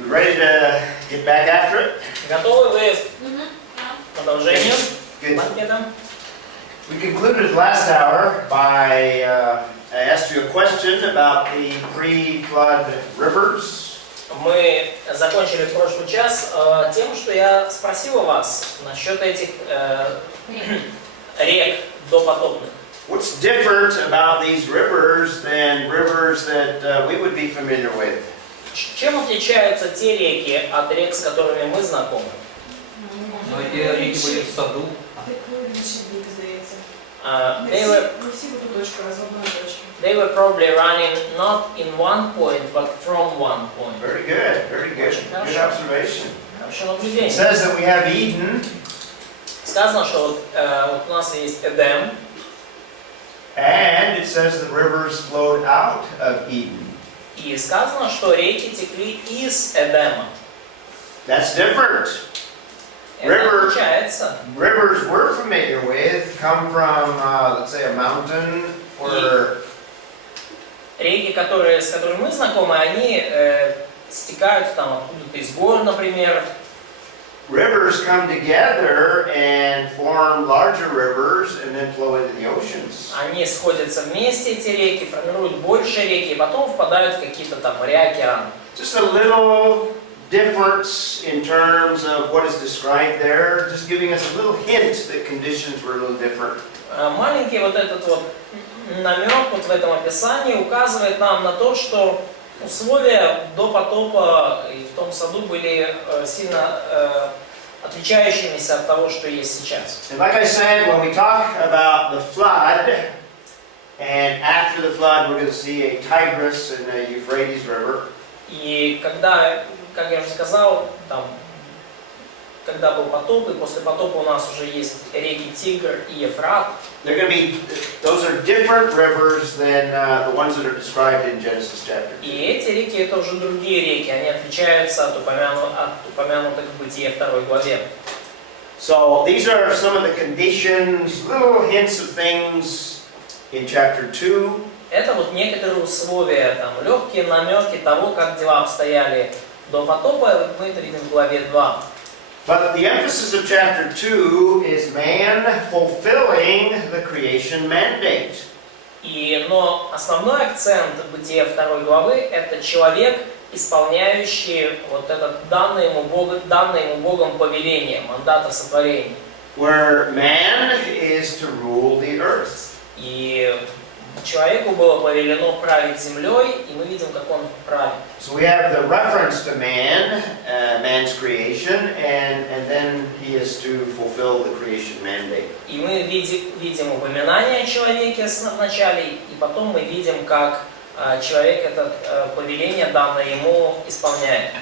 You ready to get back after it? Готовы вы к продолжению Good. банкета? We concluded last hour by I asked you a question about the pre-flood rivers. Мы закончили прошлый час тем, что я спросил у вас насчет этих рек допотопных. What's different about these rivers than rivers that we would be familiar with? Чем отличаются те реки от рек, с которыми мы знакомы? Но эти реки были в саду. They were probably running not in one point, but from one point. Very good, very good. Good observation. Хорошее It наблюдение. says that we have Eden, Сказано, что вот у нас есть Эдем, and it says the rivers flowed out of Eden. и сказано, что реки текли из Эдема. That's different. Это отличается. Rivers we're familiar with come from, let's say, a mountain or Реки, с которыми мы знакомы, они стекают там откуда-то из гор, например. rivers come together and form larger rivers and then flow into the oceans. Они сходятся вместе, эти реки, формируют большие реки, и потом впадают в какие-то там моря, океаны. Just a little difference in terms of what is described there, just giving us a little hint that conditions were a little different. Маленький вот этот вот намек вот в этом описании указывает нам на то, что условия до потопа и в том саду были сильно отличающимися от того, что есть сейчас. And like I said, when we talk about the flood, and after the flood we're going to see a Tigris and a Euphrates River. И когда, как я уже сказал, там, когда был потоп, и после потопа у нас уже есть реки Тигр и Ефрат. They're going to be, those are different rivers than the ones that are described in Genesis chapter 2. И эти реки это уже другие реки, они отличаются от упомянутых в Бытие 2 главе. So these are some of the conditions, little hints of things in chapter 2. Это вот некоторые условия, там, легкие намеки того, как дела обстояли до потопа, мы это видим в главе 2. But the emphasis of chapter 2 is man fulfilling the creation mandate. Но основной акцент Бытия 2 главы это человек, исполняющий вот это данное ему Богом повеление, мандат о сотворении. Where man is to rule the earth. И человеку было повелено править землей, и мы видим, как он правит. So we have the reference to man, man's creation, and then he is to fulfill the creation mandate. И мы видим упоминание о человеке в начале, и потом мы видим, как человек это повеление, данное ему, исполняет.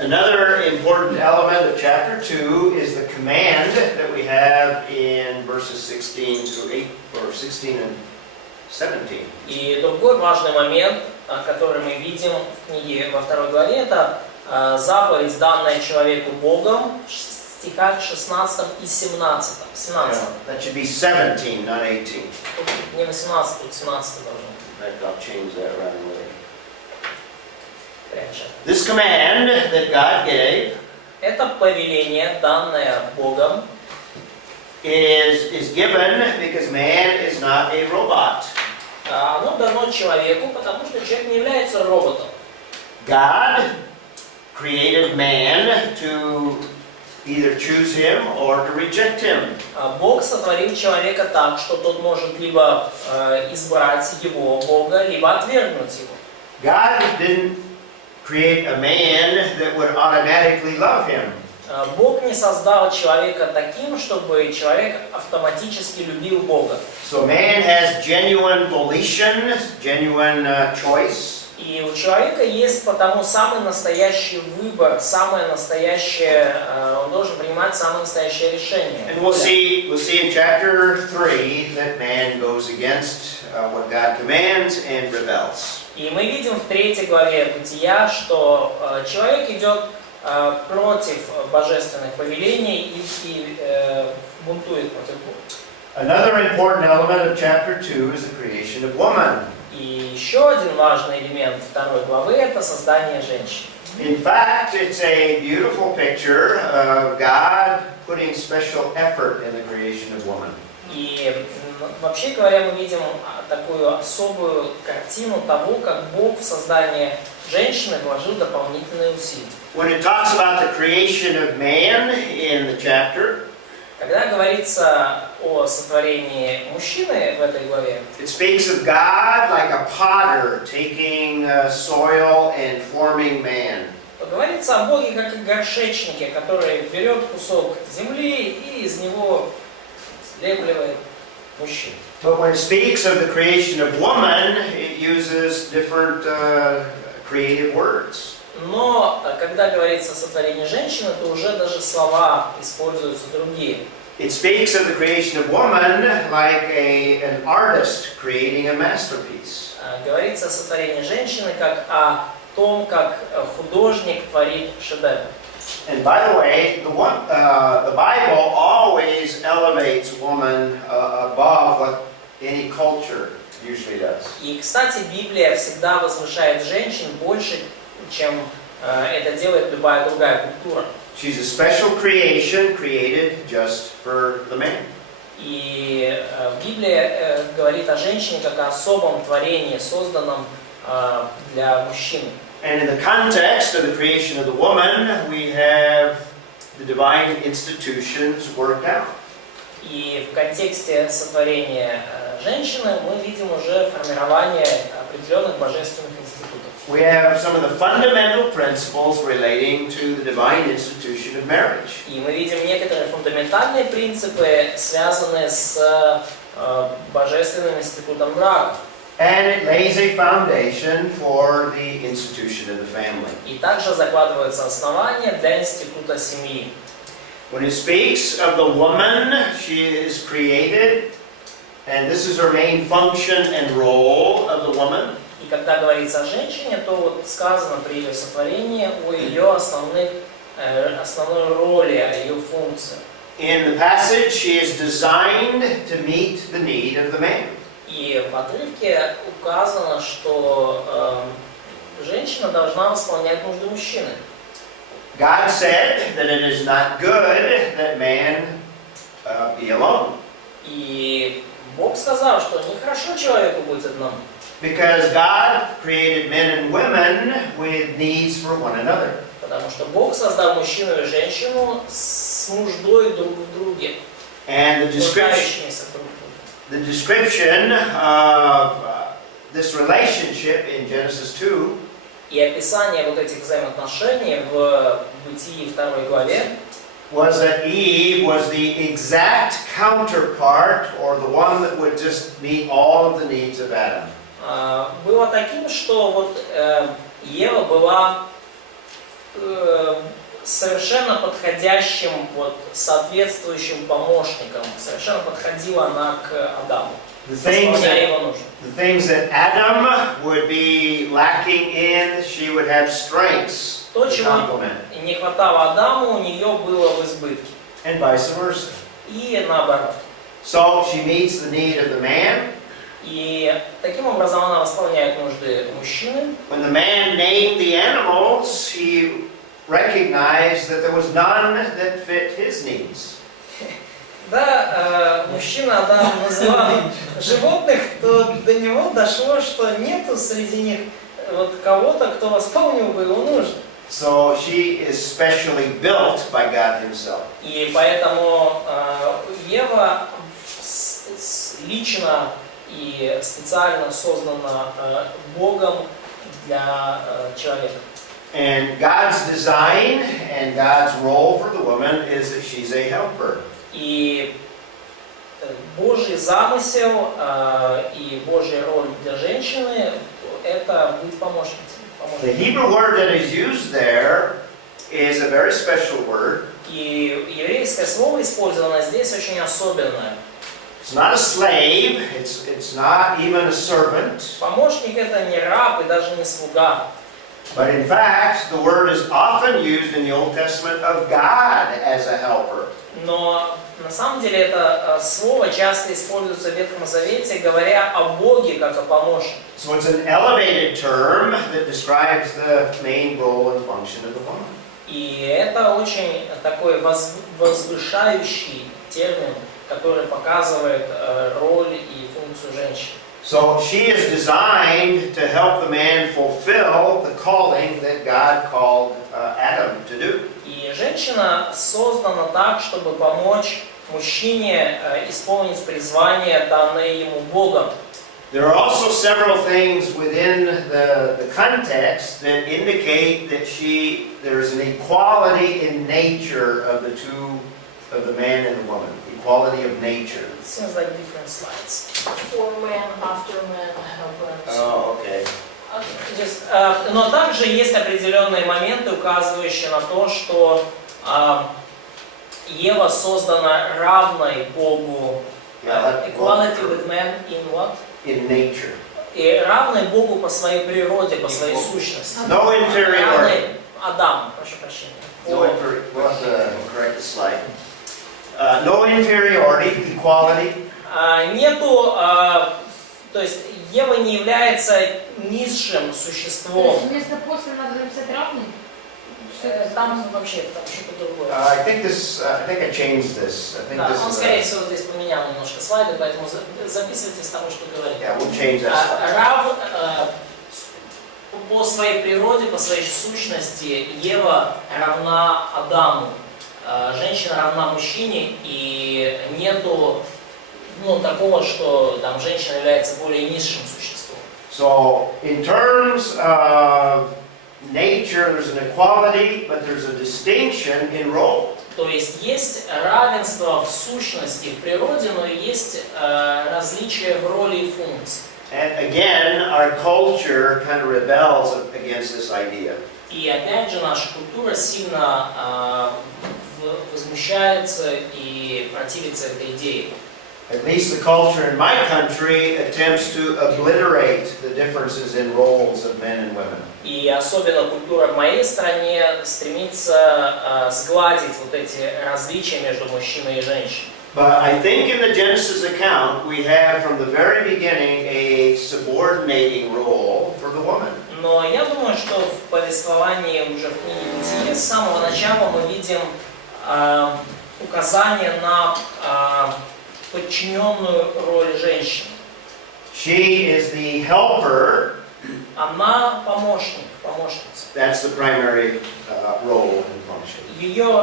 Another important element of chapter 2 is the command that we have in verses 16 through 8, or 16 and 17. И другой важный момент, который мы видим в книге во 2 главе, это заповедь, данная человеку Богом, в стихах 16 и 17. 17. That should be 17, not 18. Тут не 18, тут 17 должно быть. I'll change that around later. Прямо сейчас. This command that God gave Это повеление, данное Богом, is given because man is not a robot. оно дано человеку, потому что человек не является роботом. God created man to either choose him or to reject him. Бог сотворил человека так, что тот может либо избрать его, Бога, либо отвергнуть его. God didn't create a man that would automatically love him. Бог не создал человека таким, чтобы человек автоматически любил Бога. So man has genuine volition, genuine choice. И у человека есть потому самый настоящий выбор, самое настоящее, он должен принимать самое настоящее решение. And we'll see in chapter 3 that man goes against what God commands and rebels. И мы видим в 3 главе Бытия, что человек идет против божественных повелений и бунтует против Бога. Another important element of chapter 2 is the creation of woman. И еще один важный элемент 2 главы – это создание женщин. In fact, it's a beautiful picture of God putting special effort in the creation of woman. И вообще говоря, мы видим такую особую картину того, как Бог в создании женщины вложил дополнительные усилия. When it talks about the creation of man in the chapter, Когда говорится о сотворении мужчины в этой главе, it speaks of God like a potter taking soil and forming man. говорится о Боге как о горшечнике, который берет кусок земли и из него слепливает мужчин. But when it speaks of the creation of woman, it uses different creative words. Но когда говорится о сотворении женщины, то уже даже слова используются другие. It speaks of the creation of woman like an artist creating a masterpiece. Говорится о сотворении женщины как о том, как художник творит шедевр. And by the way, the Bible always elevates woman above what any culture usually does. И, кстати, Библия всегда возвышает женщин больше, чем это делает любая другая культура. She's a special creation created just for the man. И Библия говорит о женщине как о особом творении, созданном для мужчины. And in the context of the creation of the woman, we have the divine institutions worked out. И в контексте сотворения женщины мы видим уже формирование определенных божественных институтов. We have some of the fundamental principles relating to the divine institution of marriage. И мы видим некоторые фундаментальные принципы, связанные с божественным институтом брака. And it lays a foundation for the institution of the family. И также закладываются основания для института семьи. When it speaks of the woman, she is created, and this is her main function and role of the woman. И когда говорится о женщине, то вот сказано при ее сотворении о ее основной роли, о ее функции. In the passage, she is designed to meet the need of the man. И в отрывке указано, что женщина должна восполнять нужды мужчины. God said that it is not good that man be alone. И Бог сказал, что нехорошо человеку быть одному. Because God created men and women with needs for one another. Потому что Бог создал мужчину и женщину с нуждой друг в друге. And Нуждающимися друг в друге. the description of this relationship in Genesis 2 И описание вот этих взаимоотношений в Бытии 2 главе was that Eve was the exact counterpart, or the one that would just meet all of the needs of Adam. было таким, что вот Ева была совершенно подходящим, вот, соответствующим помощником, совершенно подходила она к Адаму, исполняя его нужды. The things that Adam would be lacking in, she would have strengths То, to чего complement, не хватало Адаму, у нее было в избытке. and vice versa. И наоборот. So she meets the need of the man. И таким образом она восполняет нужды мужчины. When the man named the animals, he recognized that there was none that fit his needs. Да, мужчина Адам называл животных, то до него дошло, что нету среди них вот кого-то, кто восполнил бы его нужды. So she is specially built by God Himself. И поэтому Ева лично и специально создана Богом для человека. And God's design and God's role for the woman is that she's a helper. И Божий замысел и Божья роль для женщины – это быть помощницей. The Hebrew word that is used there is a very special word. И еврейское слово использовано здесь очень особенное. It's not a slave, it's not even a servant. Помощник – это не раб и даже не слуга. But in fact, the word is often used in the Old Testament of God as a helper. Но на самом деле это слово часто используется в Ветхом Завете, говоря о Боге как о помощнике. So it's an elevated term that describes the main role and function of the woman. И это очень такой возвышающий термин, который показывает роль и функцию женщины. So she is designed to help the man fulfill the calling that God called Adam to do. И женщина создана так, чтобы помочь мужчине исполнить призвание, данное ему Богом. There are also several things within the context that indicate that there's an equality in nature of the man and the woman. Equality of nature. It seems like different slides. For men, after men, helpers. Oh, okay. Но также есть определенные моменты, указывающие на то, что Ева создана равной Богу. Equality with man in what? In nature. И равной Богу по своей природе, по своей сущности. No inferiority. Равной Адаму, прошу прощения. No inferiority. We'll have to correct the slide. No inferiority, equality. Нету, то есть Ева не является низшим То существом. есть вместо после надо написать равный? Там вообще там что-то другое. I think I changed this. I think Да, this он, is. скорее всего, здесь поменял немножко слайды, поэтому записывайте с того, что говорит. Yeah, we'll change that slide. По своей природе, по своей сущности, Ева равна Адаму. Женщина равна мужчине, и нету такого, что там женщина является более низшим существом. So, in terms of nature, there's an equality, but there's a distinction in role. То есть равенство в сущности, в природе, но есть различия в роли и функции. And again, our culture kind of rebels against this idea. И опять же, наша культура сильно возмущается и противится этой идее. At least the culture in my country attempts to obliterate the differences in roles of men and women. И особенно культура в моей стране стремится сгладить вот эти различия между мужчиной и женщиной. But I think in the Genesis account we have from the very beginning a subordinating role for the woman. Но я думаю, что в повествовании уже в книге Бытие с самого начала мы видим указание на подчиненную роль женщины. She is the helper. Она помощница. That's the primary role and function.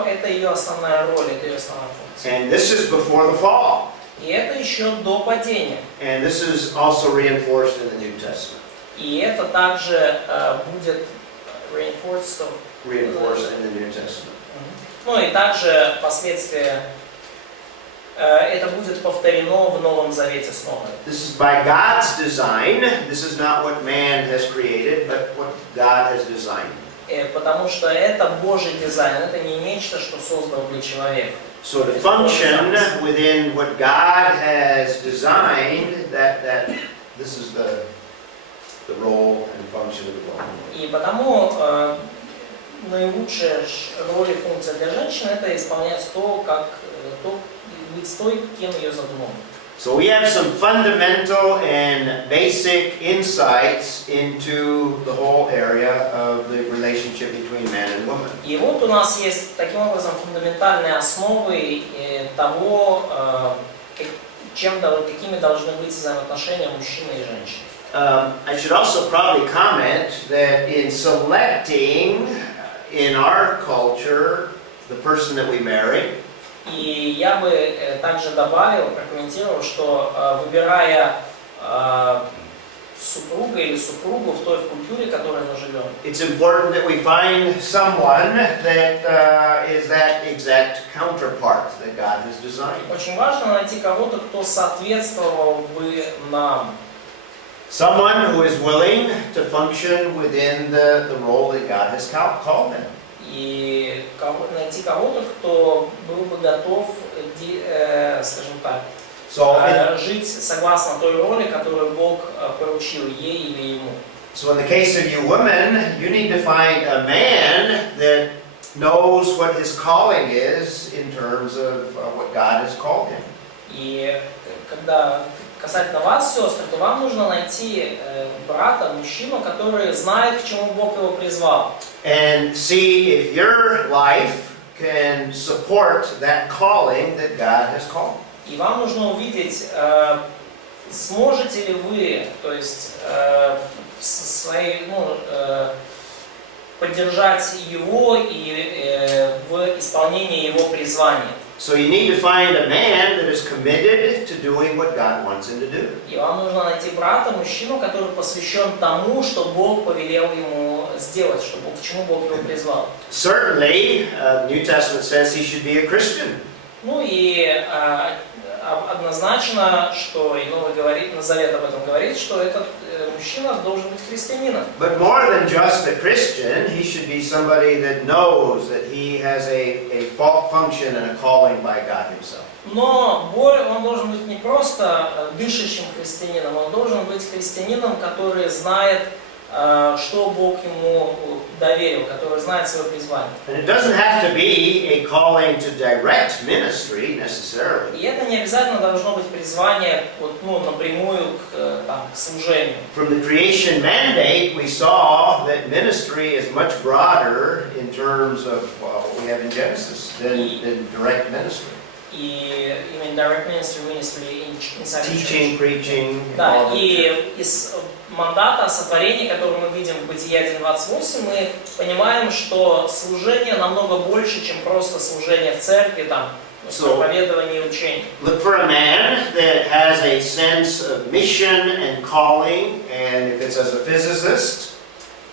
Это ее основная роль, это ее основная функция. And this is before the fall. И это еще до падения. And this is also reinforced in the New Testament. И это также будет reinforced Reinforced in the New Testament. Ну и также последствия это будет повторено в Новом Завете снова. This is by God's design. This is not what man has created, but what God has designed. Потому что это Божий дизайн, это не нечто, что создал для человека. So to function within what God has designed, that this is the role and function of the woman. И потому наилучшая роль и функция для женщины это исполнять быть той, кем ее задумал. So we have some fundamental and basic insights into the whole area of the relationship between man and woman. И вот у нас есть таким образом фундаментальные основы того, какими должны быть взаимоотношения мужчины и женщины. I should also probably comment that in selecting in our culture the person that we marry, и я бы также добавил, прокомментировал, что выбирая супруга или супругу в той культуре, в которой мы живем, it's important that we find someone that is that exact counterpart that God has designed. очень важно найти кого-то, кто соответствовал бы нам. Someone who is willing to function within the role that God has called them. И найти кого-то, кто был бы готов, скажем так, жить согласно той роли, которую Бог поручил ей или ему. So in the case of you women, you need to find a man that knows what his calling is in terms of what God has called him. И когда касательно вас, сестры, то вам нужно найти брата, мужчину, который знает, к чему Бог его призвал. And see if your life can support that calling that God has called. И вам нужно увидеть, сможете ли вы, то есть поддержать его и в исполнении его призвания. So you need to find a man that is committed to doing what God wants him to do. И вам нужно найти брата, мужчину, который посвящен тому, что Бог повелел ему сделать, к чему Бог его призвал. Certainly, the New Testament says he should be a Christian. Ну и однозначно, что и Новый Завет об этом говорит, что этот мужчина должен быть христианином. But more than just a Christian, he should be somebody that knows that he has a function and a calling by God himself. Но он должен быть не просто дышащим христианином, он должен быть христианином, который знает, что Бог ему доверил, который знает свое призвание. And it doesn't have to be a calling to direct ministry necessarily. И это не обязательно должно быть призвание напрямую к служению. From the creation mandate, we saw that ministry is much broader in terms of what we have in Genesis than direct ministry. И именно direct ministry inside Teaching, preaching. Да, и из мандата сотворения, который мы видим в Бытие 1.28, мы понимаем, что служение намного больше, чем просто служение в церкви, проповедование и учение. Look for a man that has a sense of mission and calling, and if it's as a physicist,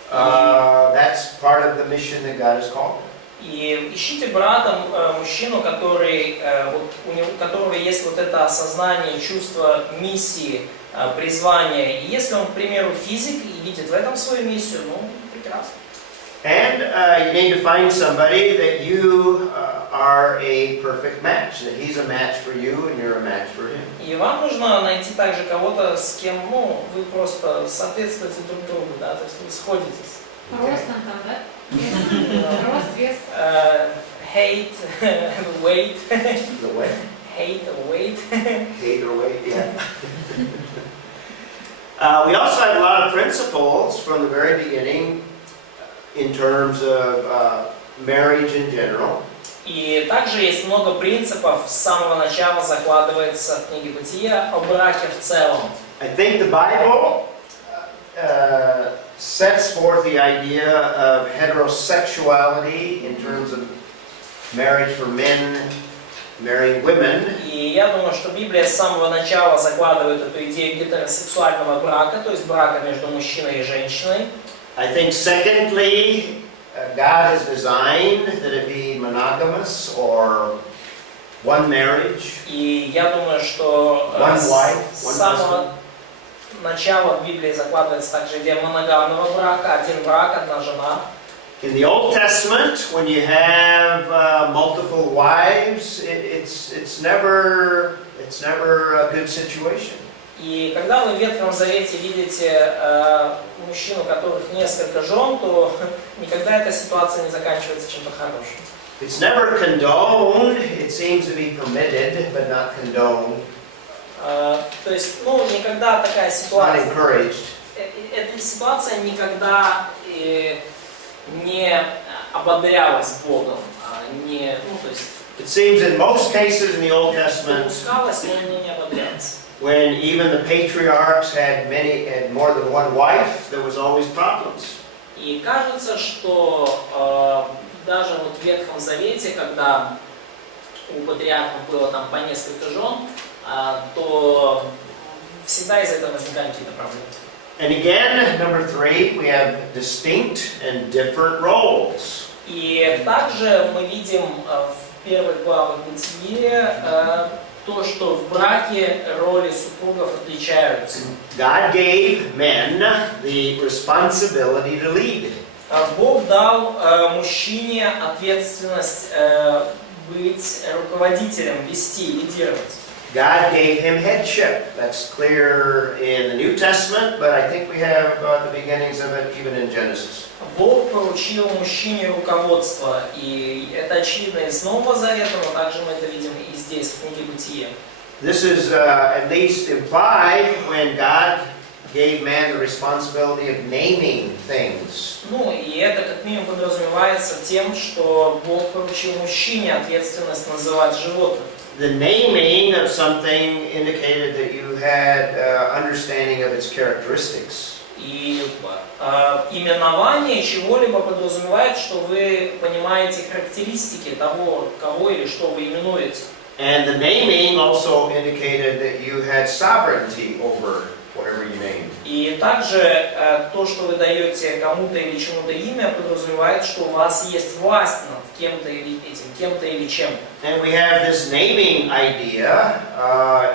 that's part of the mission that God has called. И ищите брата, мужчину, у которого есть вот это осознание, чувство миссии, призвания. И если он, к примеру, физик и видит в этом свою миссию, прекрасно. And you need to find somebody that you are a perfect match, that he's a match for you and you're a match for him. И вам нужно найти также кого-то, с кем, вы просто соответствуете друг другу, да, то есть вы сходитесь. Ростом там, да? Рост, вес. Hate, weight. The way? Hate or weight. Hate or weight, yeah. We also have a lot of principles from the very beginning in terms of marriage in general. И также есть много принципов, с самого начала закладывается в книге Бытия о браке в целом. I think the Bible sets forth the idea of heterosexuality in terms of marriage for men marrying women. И я думаю, что Библия с самого начала закладывает эту идею гетеросексуального брака, то есть брака между мужчиной и женщиной. I think secondly, God has designed that it be monogamous or one marriage. И я думаю, что с самого начала в Библии закладывается также идея моногамного брака, один брак, одна жена. In the Old Testament, when you have multiple wives, it's never a good situation. И когда вы в Ветхом Завете видите мужчин, у которых несколько жен, то никогда эта ситуация не заканчивается чем-то хорошим. It's never condoned. It seems to be permitted, but not condoned. То есть, никогда такая Not ситуация. encouraged. Эта ситуация никогда не ободрялась Богом, It seems in most cases in the Old Testament, допускалась, но не ободрялась. when even the patriarchs had more than one wife, there was always problems. И кажется, что даже в Ветхом Завете, когда у патриархов было по несколько жен, то всегда из этого возникали какие-то проблемы. And again, number 3, we have distinct and different roles. И также мы видим в первой главе Бытия то, что в браке роли супругов отличаются. God gave men the responsibility to lead. Бог дал мужчине ответственность быть руководителем, вести, лидировать. God gave him headship. That's clear in the New Testament, but I think we have the beginnings of it even in Genesis. Бог поручил мужчине руководство, и это очевидно из Нового Завета, но также мы это видим и здесь, в книге Бытия. This is at least implied when God gave man the responsibility of naming things. Ну, и это как минимум подразумевается тем, что Бог поручил мужчине ответственность называть животных. The naming of something indicated that you had understanding of its characteristics. И именование чего-либо подразумевает, что вы понимаете характеристики того, кого или что вы именуете. And the naming also indicated that you had sovereignty over whatever you named. И также то, что вы даете кому-то или чему-то имя, подразумевает, что у вас есть власть над кем-то или этим, кем-то или чем-то. And we have this naming idea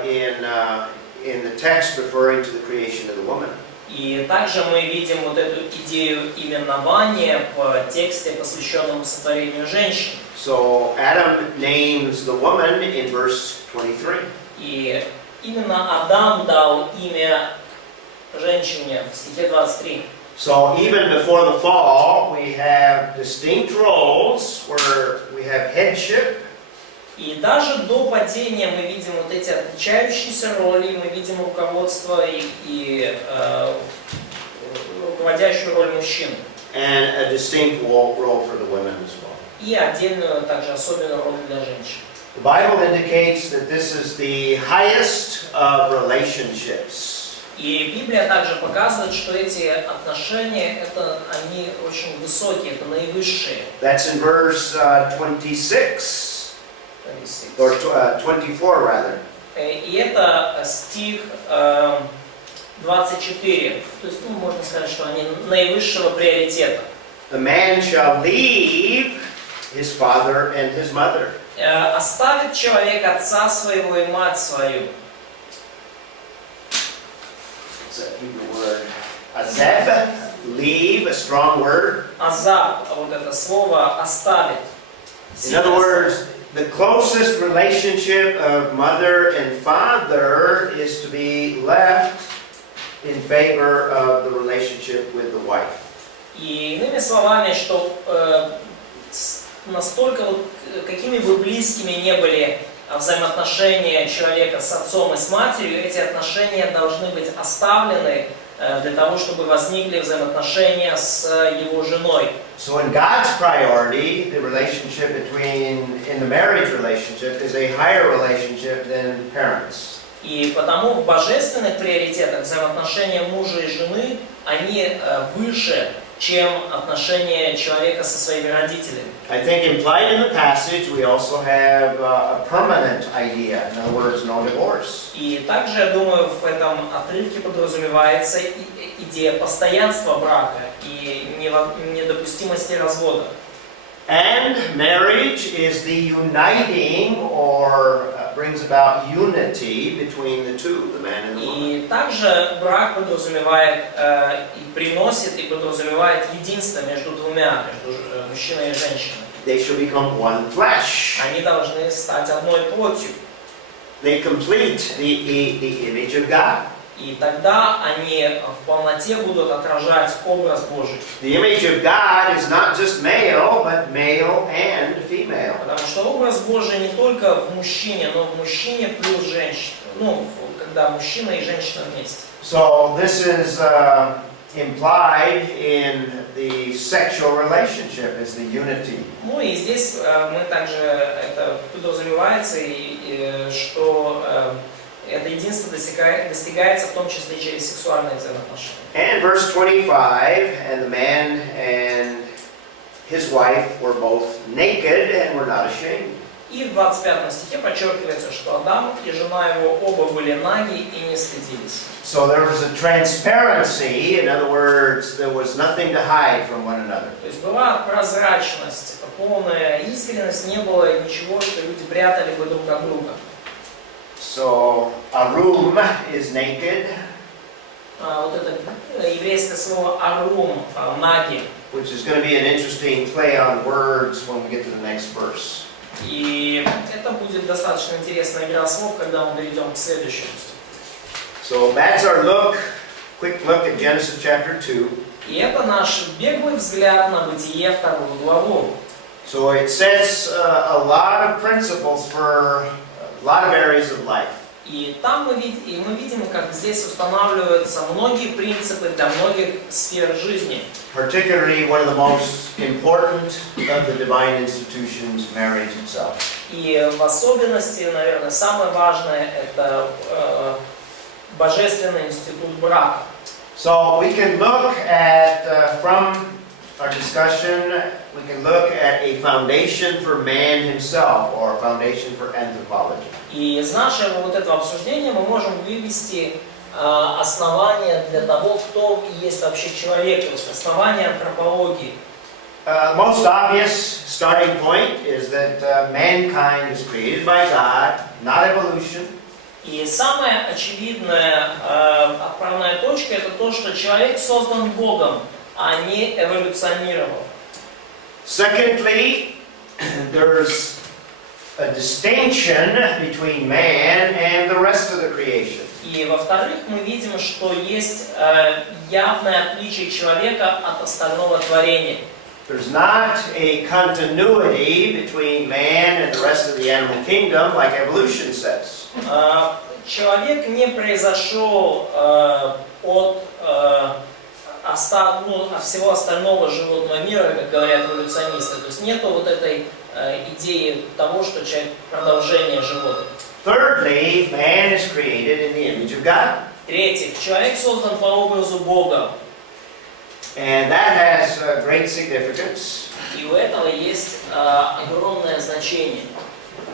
in the text referring to the creation of the woman. И также мы видим вот эту идею именования в тексте, посвященном сотворению женщин. So Adam names the woman in verse 23. И именно Адам дал имя женщине в стихе 23. So even before the fall, we have distinct roles where we have headship. И даже до падения мы видим вот эти отличающиеся роли, мы видим руководство и руководящую роль мужчин. And a distinct role for the women as well. И отдельную, также особенную роль для женщин. The Bible indicates that this is the highest of relationships. И Библия также показывает, что эти отношения, они очень высокие, это наивысшие. That's in verse 26, or 24 rather. И это стих 24. То есть, можно сказать, что они наивысшего приоритета. The man shall leave his father and his mother. Оставит человек отца своего и мать свою. It's a Hebrew word. Azeb, leave, a strong word. Азаб, вот это слово оставит. In other words, the closest relationship of mother and father is to be left in favor of the relationship with the wife. И иными словами, что настолько вот, какими бы близкими не были взаимоотношения человека с отцом и с матерью, эти отношения должны быть оставлены для того, чтобы возникли взаимоотношения с его женой. So in God's priority, the relationship in the marriage relationship is a higher relationship than parents. И потому в bожественных приоритетах взаимоотношения мужа и жены, они выше, чем отношения человека со своими родителями. I think implied in the passage we also have a permanent idea. In other words, no divorce. И также, я думаю, в этом отрывке подразумевается идея постоянства брака и недопустимости развода. And marriage is the uniting or brings about unity between the two, the man and the woman. И также брак подразумевает и приносит, и подразумевает единство между двумя, между мужчиной и женщиной. They shall become one flesh. Они должны стать одной плотью. They complete the image of God. И тогда они в полноте будут отражать образ Божий. The image of God is not just male, but male and female. Потому что образ Божий не только в мужчине, но в мужчине плюс женщине. Ну, когда мужчина и женщина вместе. So this is implied in the sexual relationship as the unity. Ну и здесь мы также это подразумевается, что это единство достигается в том числе через сексуальные взаимоотношения. And verse 25, and the man and his wife were both naked and were not ashamed. И в 25 стихе подчеркивается, что Адам и жена его оба были наги и не стыдились. So there was a transparency, in other words, there was nothing to hide from one another. То есть была прозрачность, полная искренность, не было ничего, что люди прятали бы друг от друга. So Arum is naked, Вот это еврейское слово арум, наги. which is going to be an interesting play on words when we get to the next verse. И это будет достаточно интересная игра слов, когда мы перейдем к следующему стиху. So that's our quick look at Genesis chapter 2. И это наш беглый взгляд на Бытие 2 главу. So it sets a lot of principles for a lot of areas of life. И там мы видим, как здесь устанавливаются многие принципы для многих сфер жизни. Particularly one of the most important of the divine institutions, marriage itself. И в особенности, наверное, самое важное – это божественный институт брака. So we can look at, from our discussion, we can look at a foundation for man himself, or a foundation for anthropology. И из нашего вот этого обсуждения мы можем вывести основания для того, кто есть вообще человек, то есть основания антропологии. Most obvious starting point is that mankind is created by God, not evolution. И самая очевидная отправная точка – это то, что человек создан Богом, а не эволюционировал. Secondly, there's a distinction between man and the rest of the creation. И во-вторых, мы видим, что есть явное отличие человека от остального творения. There's not a continuity between man and the rest of the animal kingdom like evolution says. Человек не произошел от всего остального животного мира, как говорят эволюционисты. То есть нету вот этой идеи того, что человек продолжение животных. Thirdly, man is created in the image of God. В-третьих, человек создан по образу Бога. And that has great significance. И у этого есть огромное значение.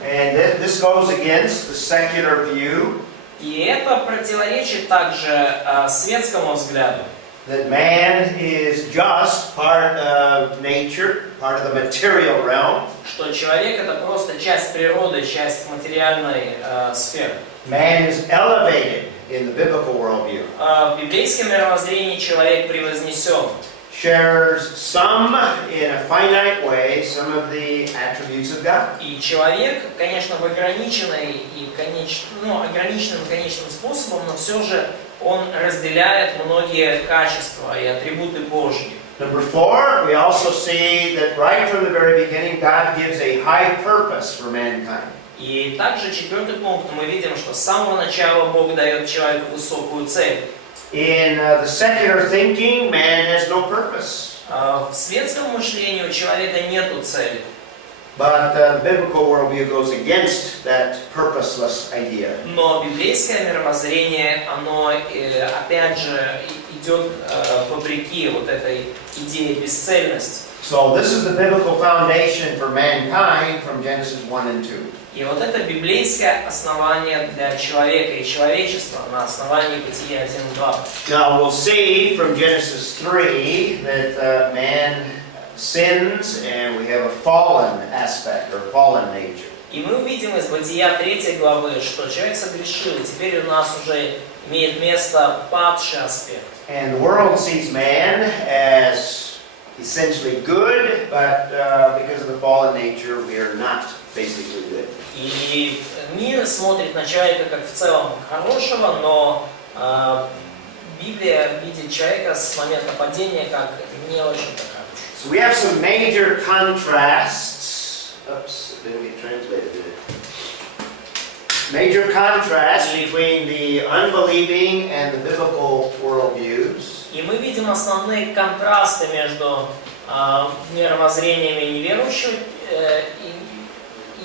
And this goes against the secular view И это противоречит также светскому взгляду. that man is just part of nature, part of the material realm. Что человек это просто часть природы, часть материальной сферы. Man is elevated in the biblical worldview. В библейском мировоззрении человек превознесен. Shares some, in a finite way, some of the attributes of God. И человек, конечно, в ограниченной и ограниченным конечным способом, но все же он разделяет многие качества и атрибуты Божьи. Number 4, we also see that right from the very beginning, God gives a high purpose for mankind. И также четвертый пункт, мы видим, что с самого начала Бог дает человеку высокую цель. In the secular thinking, man has no purpose. В светском мышлении у человека нету цели. But the biblical worldview goes against that purposeless idea. Но библейское мировоззрение, оно опять же идет вопреки вот этой идее бесцельности. So this is the biblical foundation for mankind from Genesis 1 and 2. И вот это библейское основание для человека и человечества на основании Бытия 1:2. Now we'll see from Genesis 3 that man sins and we have a fallen aspect or fallen nature. И мы увидим из Бытия 3 главы, что человек согрешил, и теперь у нас уже имеет место падший аспект. And the world sees man as essentially good, but because of the fallen nature, we are not basically good. И мир смотрит на человека как в целом хорошего, но Библия видит человека с момента падения как не очень-то хорошего. So we have some major contrasts. Oops, it didn't get translated, did it? Major contrasts between the unbelieving and the biblical worldviews. И мы видим основные контрасты между мировоззрениями неверующих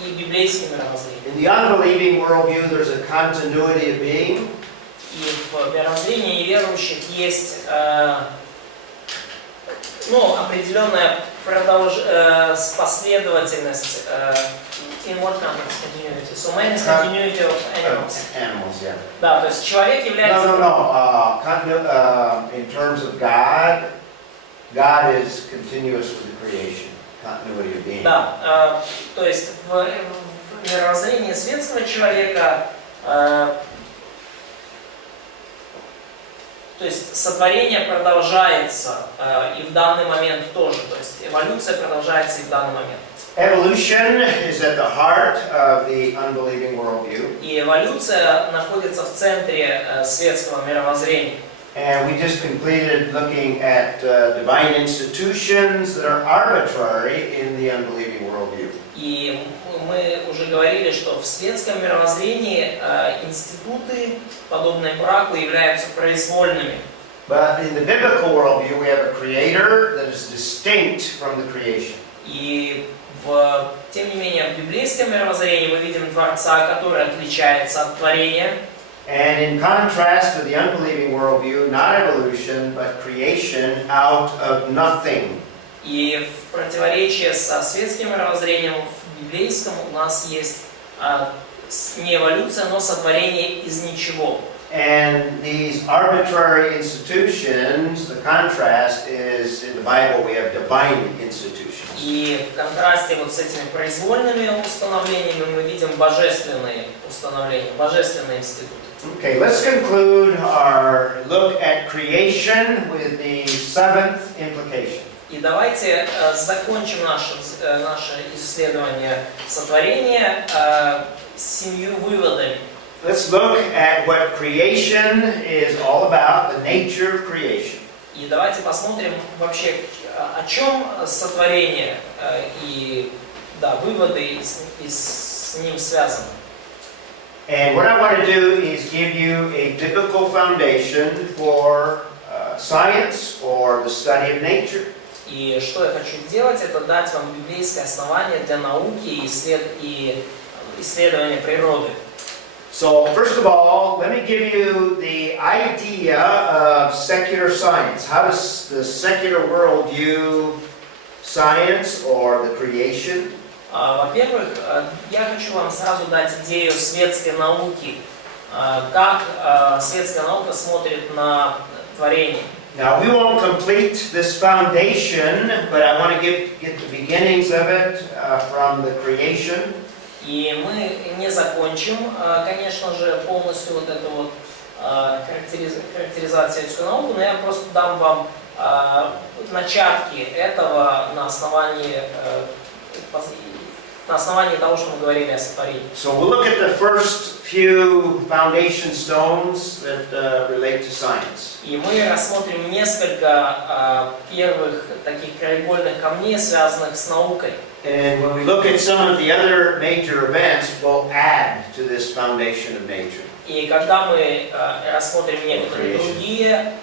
и библейским мировоззрением. In the unbelieving worldview, there's a continuity of being. И в мировоззрении неверующих есть определенная последовательность. In what context continuity? So man is continuity of animals. Animals, yeah. Да, то есть человек является... No. In terms of God, God is continuous with the creation. Continuity of being. Да, то есть в мировоззрении светского человека, то есть сотворение продолжается и в данный момент тоже, то есть эволюция продолжается и в данный момент. Evolution is at the heart of the unbelieving worldview. И эволюция находится в центре светского мировоззрения. And we just completed looking at divine institutions that are arbitrary in the unbelieving worldview. И мы уже говорили, что в светском мировоззрении институты, подобные браку, являются произвольными. But in the biblical worldview, we have a creator that is distinct from the creation. И тем не менее, в библейском мировоззрении мы видим Творца, который отличается от творения. And in contrast to the unbelieving worldview, not evolution, but creation out of nothing. И в противоречие со светским мировоззрением в библейском у нас есть не эволюция, но сотворение из ничего. And these arbitrary institutions, the contrast is in the Bible we have divine institutions. И в контрасте вот с этими произвольными установлениями мы видим божественные установления, божественные институты. Okay, let's conclude our look at creation with the seventh implication. И давайте закончим наше исследование сотворения 7 выводами. Let's look at what creation is all about, the nature of creation. И давайте посмотрим вообще, о чем сотворение и выводы с ним связаны. And what I want to do is give you a biblical foundation for science or the study of nature. И что я хочу сделать, это дать вам библейское основание для науки и исследования природы. So, first of all, let me give you the idea of secular science. How does the secular world view science or the creation? Во-первых, я хочу вам сразу дать идею светской науки, как светская наука смотрит на творение. Now, we won't complete this foundation, but I want to get the beginnings of it from the creation. И мы не закончим, конечно же, полностью вот эту вот характеризацию светской науки, но я просто дам вам начатки этого на основании того, что мы говорили о сотворении. So we'll look at the first few foundation stones that relate to science. И мы рассмотрим несколько первых таких краеугольных камней, связанных с наукой. And when we look at some of the other major events, we'll add to this foundation of nature. И когда мы рассмотрим некоторые другие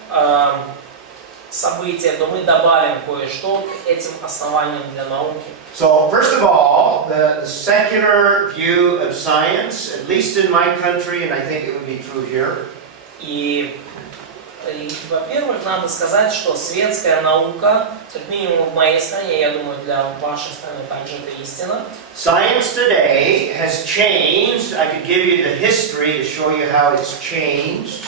события, то мы добавим кое-что к этим основаниям для науки. So, first of all, the secular view of science, at least in my country, and I think it would be true here. И во-первых, надо сказать, что светская наука, как минимум в моей стране, я думаю, для вашей страны также это истина. Science today has changed. I could give you the history to show you how it's changed.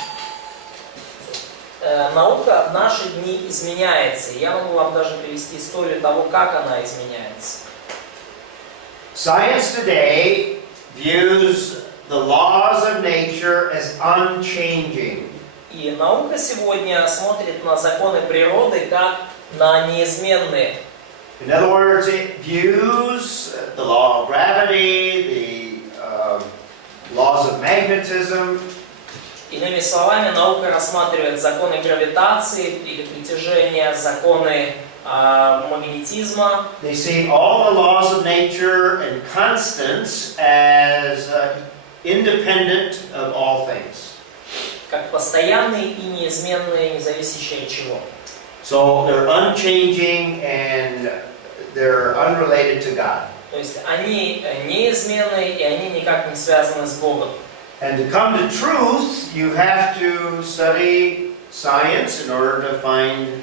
Наука в наши дни изменяется. Я могу вам даже привести историю того, как она изменяется. Science today views the laws of nature as unchanging. И наука сегодня смотрит на законы природы как на неизменные. In other words, it views the law of gravity, the laws of magnetism. Иными словами, наука рассматривает законы гравитации или притяжения, законы магнетизма. They see all the laws of nature and constants as independent of all things. Как постоянные и неизменные, независящие от чего. So they're unchanging and they're unrelated to God. То есть они неизменны и они никак не связаны с Богом. And to come to truth, you have to study science in order to find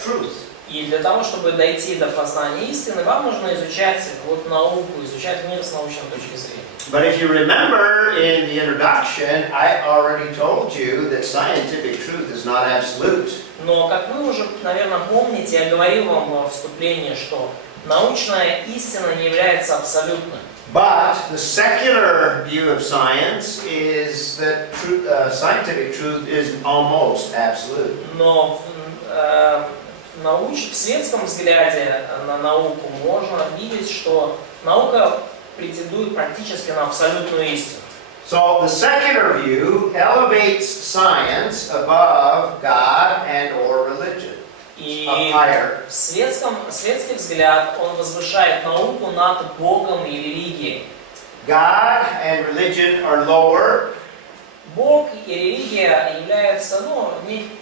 truth. И для того, чтобы дойти до познания истины, вам нужно изучать вот науку, изучать мир с научной точки зрения. But if you remember in the introduction, I already told you that scientific truth is not absolute. Но, как вы уже, наверное, помните, я говорил вам во вступлении, что научная истина не является абсолютной. But the secular view of science is that scientific truth is almost absolute. Но в светском взгляде на науку можно видеть, что наука претендует практически на абсолютную истину. So the secular view elevates science above God and or religion. И up higher. светский взгляд, он возвышает науку над Богом и религией. God and religion are lower. Бог и религия являются,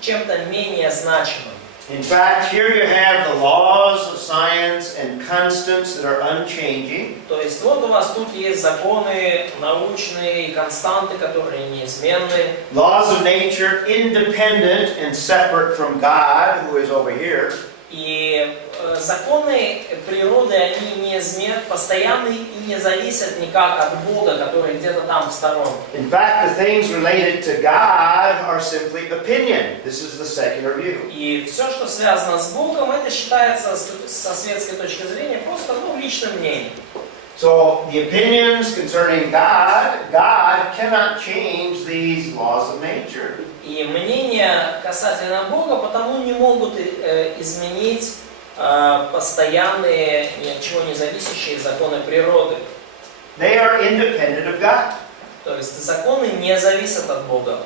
чем-то менее значимым. In fact, here you have the laws of science and constants that are unchanging. То есть вот у вас тут есть законы научные и константы, которые неизменны. Laws of nature independent and separate from God, who is over here. И законы природы, они неизменны, постоянны и не зависят никак от Бога, который где-то там в стороне. In fact, the things related to God are simply opinion. This is the secular view. И все, что связано с Богом, это считается со светской точки зрения просто личным мнением. So the opinions concerning God cannot change these laws of nature. И мнения касательно Бога потому не могут изменить постоянные, ни от чего не зависящие законы природы. They are independent of God. То есть законы не зависят от Бога.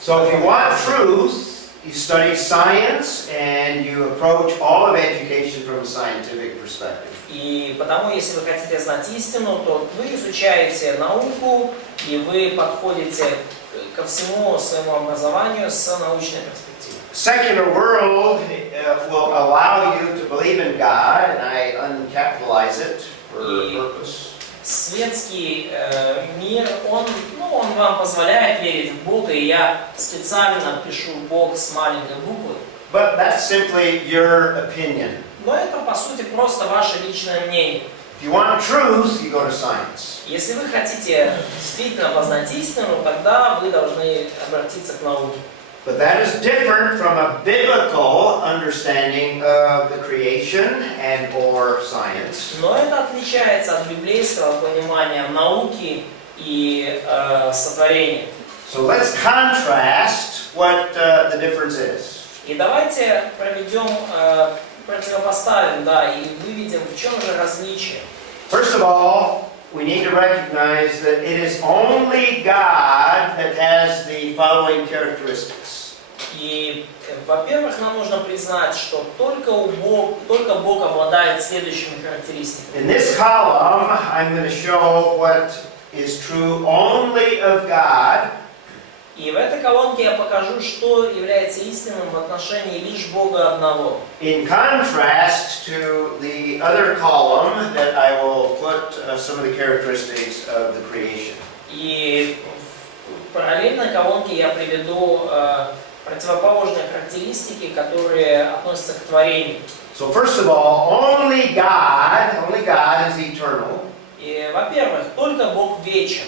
So if you want truth, you study science and you approach all of education from a scientific perspective. И потому, если вы хотите знать истину, то вы изучаете науку, и вы подходите ко всему своему образованию с научной перспективы. Secular world will allow you to believe in God, and I uncapitalize it for a purpose. Светский мир, он вам позволяет верить в Бога, и я специально пишу Бог с маленькой буквы. But that's simply your opinion. Но это, по сути, просто ваше личное мнение. If you want truth, you go to science. Если вы хотите действительно познать истину, тогда вы должны обратиться к науке. But that is different from a biblical understanding of the creation and or science. Но это отличается от библейского понимания науки и сотворения. So let's contrast what the difference is. И давайте противопоставим, и выведем, в чем же различие. First of all, we need to recognize that it is only God that has the following characteristics. И, во-первых, нам нужно признать, что только Бог обладает следующими характеристиками. In this column, I'm going to show what is true only of God. И в этой колонке я покажу, что является истинным в отношении лишь Бога одного. In contrast to the other column that I will put some of the characteristics of the creation. И в параллельной колонке я приведу противоположные характеристики, которые относятся к творению. So first of all, only God is eternal. И, во-первых, только Бог вечен.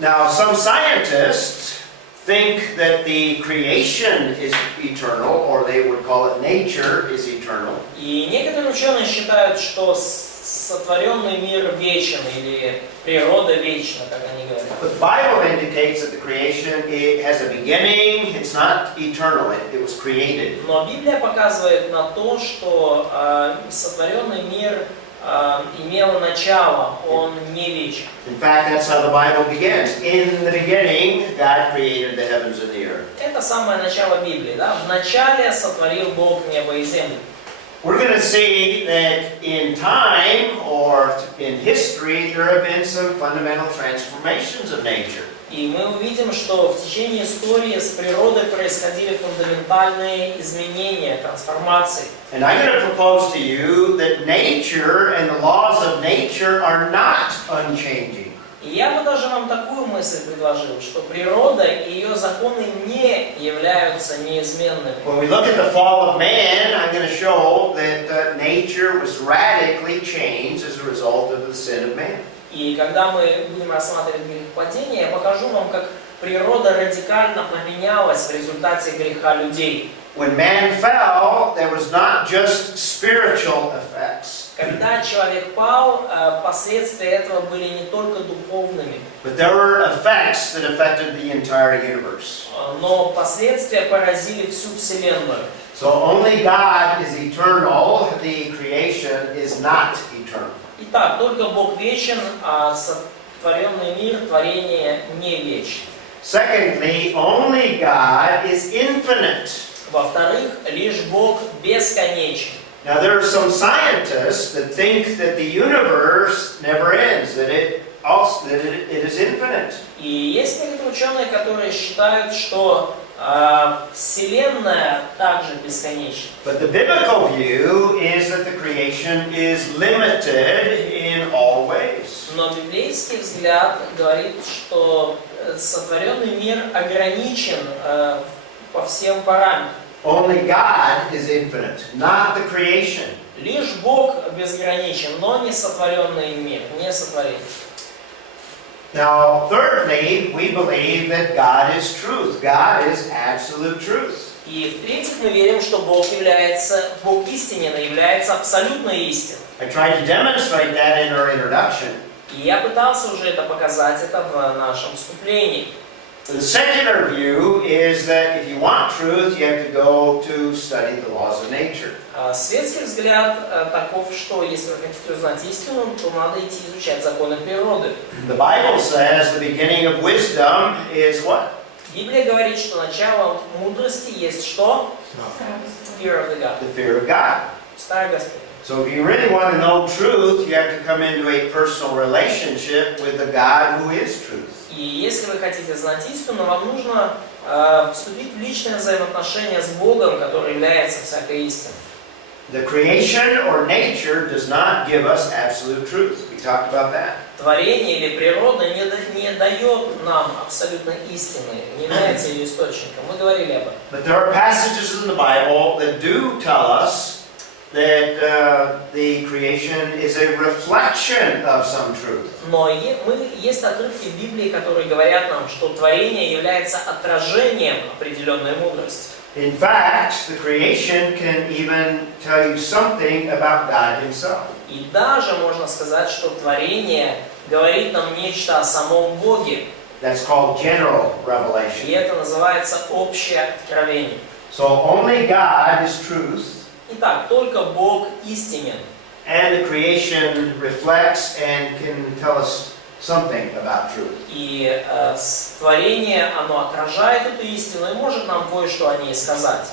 Now, some scientists think that the creation is eternal, or they would call it nature is eternal. И некоторые ученые считают, что сотворенный мир вечен, или природа вечна, как они говорят. But the Bible indicates that the creation has a beginning, it's not eternal, it was created. Но Библия показывает на то, что сотворенный мир имел начало, он не вечен. In fact, that's how the Bible begins. In the beginning, God created the heavens and the earth. Это самое начало Библии, В начале сотворил Бог небо и землю. We're going to see that in time or in history, there have been some fundamental transformations of nature. И мы увидим, что в течение истории с природой происходили фундаментальные изменения, трансформации. And I'm going to propose to you that nature and the laws of nature are not unchanging. И я бы даже вам такую мысль предложил, что природа и ее законы не являются неизменными. When we look at the fall of man, I'm going to show that nature was radically changed as a result of the sin of man. И когда мы будем рассматривать грехопадение, я покажу вам, как природа радикально поменялась в результате греха людей. When man fell, there was not just spiritual effects. Когда человек пал, последствия этого были не только духовными, But there were effects that affected the entire universe. но последствия поразили всю Вселенную. So only God is eternal, the creation is not eternal. Итак, только Бог вечен, а сотворенный мир, творение не вечно. Secondly, only God is infinite. Во-вторых, лишь Бог бесконечен. Now there are some scientists that think that the universe never ends, that it is infinite. И есть некоторые ученые, которые считают, что Вселенная также бесконечна. But the biblical view is that the creation is limited in all ways. Но библейский взгляд говорит, что сотворенный мир ограничен по всем параметрам. Only God is infinite, not the creation. Лишь Бог безграничен, но не сотворенный мир, не сотворение. Now, thirdly, we believe that God is truth. God is absolute truth. И в-третьих, мы верим, что Бог истинен, является абсолютной истиной. I tried to demonstrate that in our introduction. И я пытался уже это показать в нашем вступлении. The secular view is that if you want truth, you have to go to study the laws of nature. Светский взгляд таков, что если вы хотите узнать истину, то надо идти изучать законы природы. The Bible says the beginning of wisdom is what? Библия говорит, что начало мудрости есть что? Fear of the God. The fear of God. Страх Господня. So if you really want to know truth, you have to come into a personal relationship with the God who is truth. И если вы хотите знать истину, вам нужно вступить в личное взаимоотношение с Богом, который является всякой истиной. The creation or nature does not give us absolute truth. We talked about that. Творение или природа не дает нам абсолютной истины, не является ее источником. Мы говорили об этом. But there are passages in the Bible that do tell us that the creation is a reflection of some truth. Но есть отрывки в Библии, которые говорят нам, что творение является отражением определенной мудрости. In fact, the creation can even tell you something about God Himself. И даже можно сказать, что творение говорит нам нечто о самом Боге. That's called general И revelation. это называется общее откровение. So only God is truth, Итак, только Бог истинен. and the creation reflects and can tell us something about truth. И творение, оно отражает эту истину и может нам кое-что о ней сказать.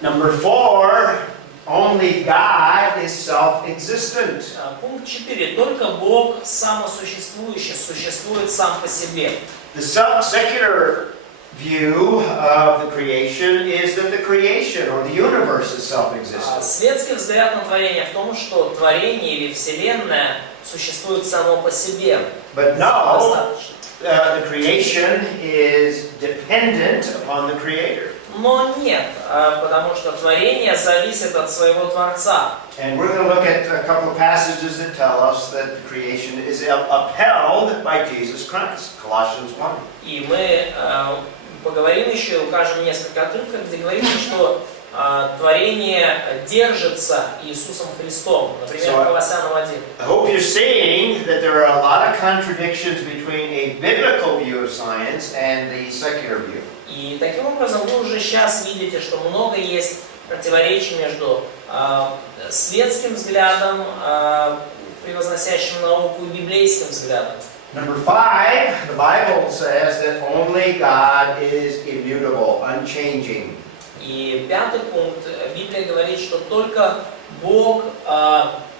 Number 4, only God is self-existent. Пункт 4. Только Бог самосуществующий, существует сам по себе. The secular view of the creation is that the creation or the universe is self-existent. Светский взгляд на творение в том, что творение или Вселенная существует само по себе. But no, Достаточно. the creation is dependent upon the Creator. Но нет, потому что творение зависит от своего Творца. And we're going to look at a couple of passages that tell us that the creation is upheld by Jesus Christ. Colossians 1. И мы поговорим еще, укажем несколько отрывков, где говорится, что творение держится Иисусом Христом. Например, Колоссянам 1. I hope you're seeing that there are a lot of contradictions between a biblical view of science and the secular view. И таким образом вы уже сейчас видите, что много есть противоречий между светским взглядом, превозносящим науку, и библейским взглядом. Number 5, the Bible says that only God is immutable, unchanging. И пятый пункт, Библия говорит, что только Бог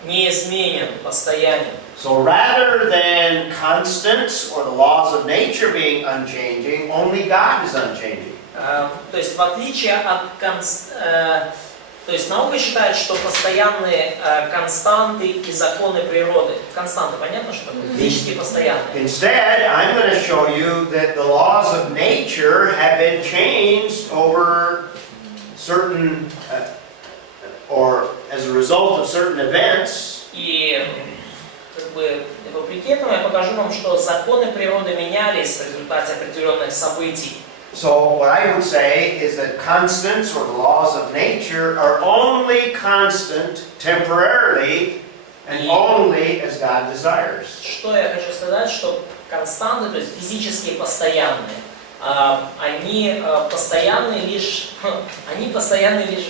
неизменен, постоянен. So rather than constants or the laws of nature being unchanging, only God is unchanging. То есть в отличие от то есть наука считает, что постоянные константы и законы природы. Константы, понятно, что такое? Физически постоянные. Instead, I'm going to show you that the laws of nature have been changed over certain, or as a result of certain events. И как бы вопреки этому я покажу вам, что законы природы менялись в результате определенных событий. So what I would say is that constants or the laws of nature are only constant temporarily and only as God desires. Что я хочу сказать, что константы, то есть физически постоянные, они постоянны лишь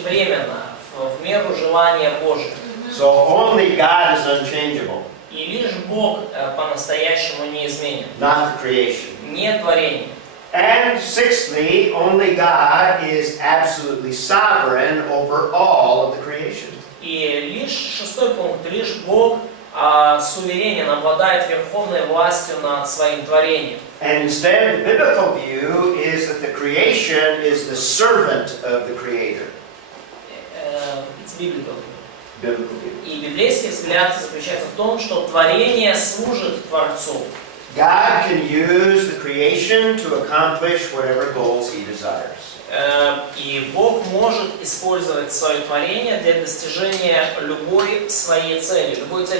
временно, в меру желания Божьего. So only God is unchangeable, И лишь Бог по-настоящему неизменен, not the creation. не творение. And sixthly, only God is absolutely sovereign over all of the creation. И лишь шестой пункт, лишь Бог суверенен, обладает верховной властью над своим творением. And instead, the biblical view is that the creation is the servant of the Creator. It's biblical. Biblical view. И библейский взгляд заключается в том, что творение служит Творцу. God can use the creation to accomplish whatever goals He desires. И Бог может использовать свое творение для достижения любой своей цели,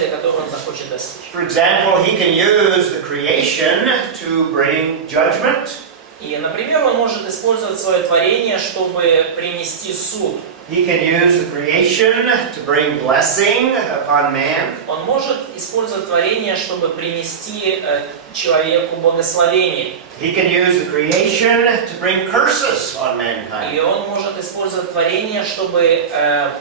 которую Он захочет достичь. For example, He can use the creation to bring judgment. И, например, Он может использовать свое творение, чтобы принести суд. He can use the creation to bring blessing upon man. Он может использовать творение, чтобы принести человеку благословение. He can use the creation to bring curses on И mankind. Он может использовать творение, чтобы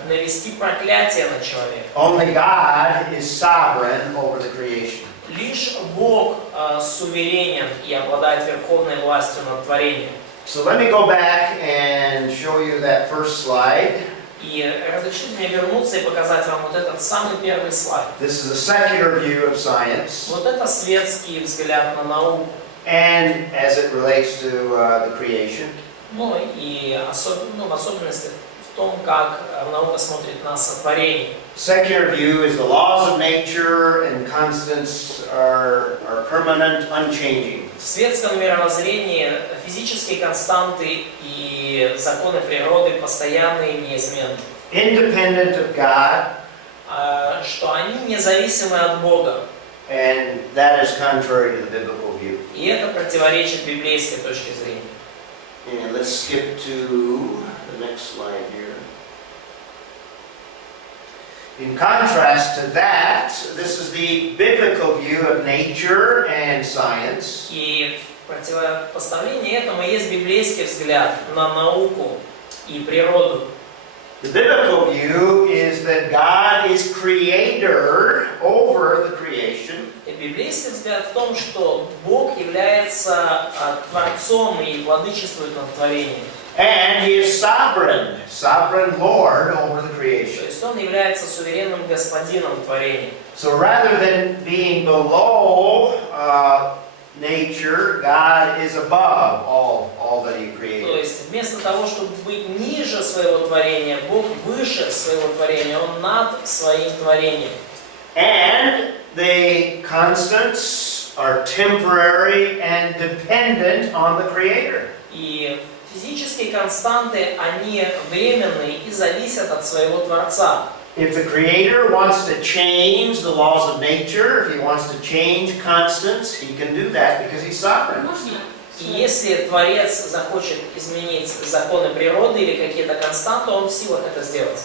навести проклятие на человека. Only God is sovereign over the creation. Лишь Бог суверенен и обладает верховной властью над творением. So let me go back and show you that first slide. И разрешите мне вернуться и показать вам вот этот самый первый слайд. This is a secular view of science, Вот это светский взгляд на науку. and as it relates to the creation. Ну и в особенности в том, как наука смотрит на сотворение. Secular view is the laws of nature and constants are permanent, unchanging. В светском мировоззрении физические константы и законы природы постоянные и неизменны. Independent of God, Что они независимы от Бога. and that is contrary to the biblical view. И это противоречит библейской точке зрения. And let's skip to the next slide here. In contrast to that, this is the biblical view of nature and science. И в противопоставлении этому есть библейский взгляд на науку и природу. The biblical view is that God is creator over the creation. И библейский взгляд в том, что Бог является Творцом и владычествует над творением. And He is sovereign Lord over the То creation. есть Он является суверенным господином творения. So rather than being below nature, God is above all that He То created. есть вместо того, чтобы быть ниже своего творения, Бог выше своего творения, Он над своим творением. And the constants are temporary and dependent on the Creator. И физические константы, они временные и зависят от своего Творца. If the Creator wants to change the laws of nature, if He wants to change constants, He can do that because He's sovereign. Можно? И если Творец захочет изменить законы природы или какие-то константы, Он в силах это сделать.